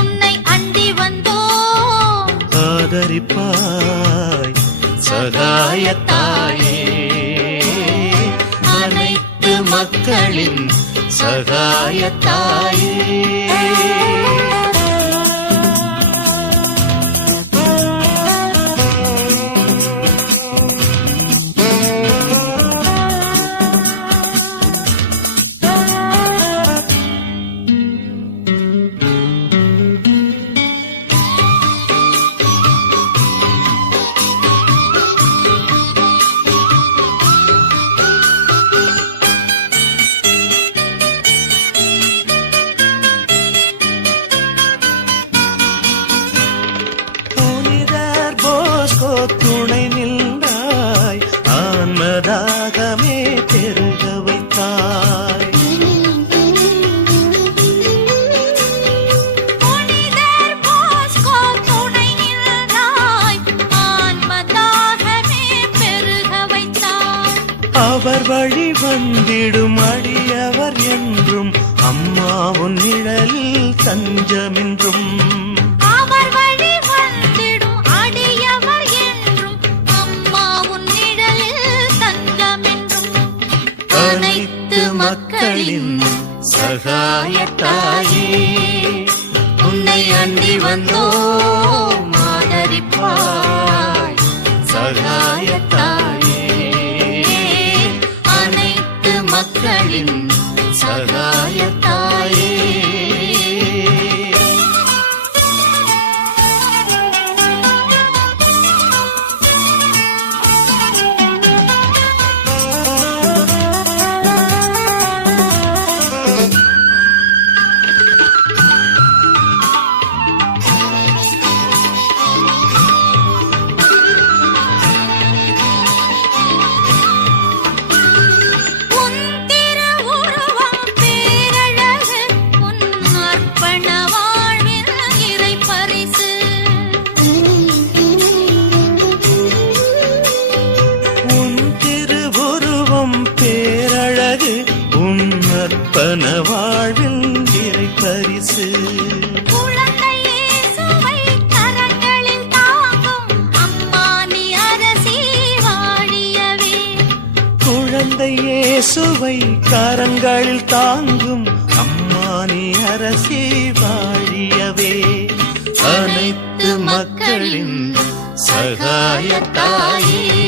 உன்னை அண்டி வந்தோ ஆதரிப்பாய் சகாய தாயே, அனைத்து மக்களின் சகாய தாயே. துணை நின்றாய், ஆன்மதாகமே பெருக வைத்தாய். புனிதர் போஸ்கோ துணை நின்றாய், ஆன்மதாகமே பெருக வைத்தாய். அவர் வழி வந்திடும் அடியவர் என்றும், அம்மா உன் நிழலில் தஞ்சமென்றும். அனைத்து மக்களின் சகாய தாயே, உன்னை அண்டி வந்தோம் ஆதரிப்பாய் சகாய தாயே, அனைத்து மக்களின் சகாய தாயே. அர்ப்பண வாழ்வில் இறை பரிசு. குழந்தை இயேசுவை கரங்களில் தாங்கும் அம்மா நீ அரசி வாழியவே. குழந்தை இயேசுவை கரங்களில் தாங்கும் அம்மா நீ அரசி வாழியவே. அனைத்து மக்களின் சகாய தாயே,